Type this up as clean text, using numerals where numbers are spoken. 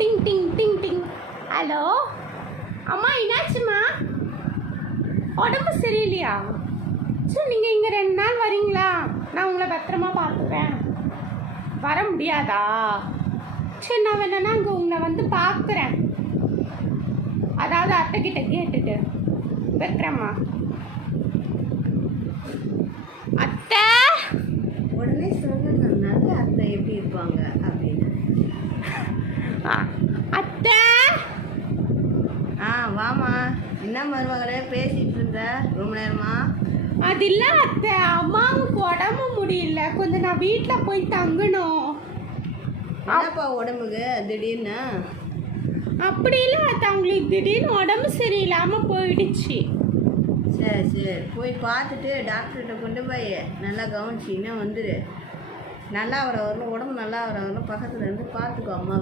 டிங் டிங் டிங் டிங். Hello அம்மா, என்னாச்சும்மா? உடம்பு சரியில்லையா? சரி, நீங்கள் இங்கே 2 நாள் வரீங்களா? நான் உங்களை பத்திரமா பார்த்துக்கிறேன். வர முடியாதா? சரி, நான் வேணா அங்கே உங்களை வந்து பார்க்குறேன். அதாவது அத்தைக்கிட்ட கேட்டுட்டு வைக்கிறேம்மா. அத்தை உடனே சொல்லணும்னால அத்தை எப்படி இருப்பாங்க அப்படின்னு. அத்தை வாமா. என்ன மருமகளே பேசிட்டு இருந்த ரொம்ப நேரமா? அது இல்லை அத்தை, அம்மாவுக்கு உடம்பு முடியல, கொஞ்சம் நான் வீட்டில் போய் தங்கணும். என்னப்பா உடம்புக்கு திடீர்னு? அப்படி இல்லை அத்தை, அவங்களுக்கு திடீர்னு உடம்பு சரியில்லாமல் போயிடுச்சு. சரி சரி, போய் பார்த்துட்டு டாக்டர்கிட்ட கொண்டு போய் நல்லா கவனிச்சின்னா வந்துடு. நல்லா வர வரணும், உடம்பு நல்லா வர வரணும், பக்கத்தில் இருந்து பார்த்துக்கோ அம்மா.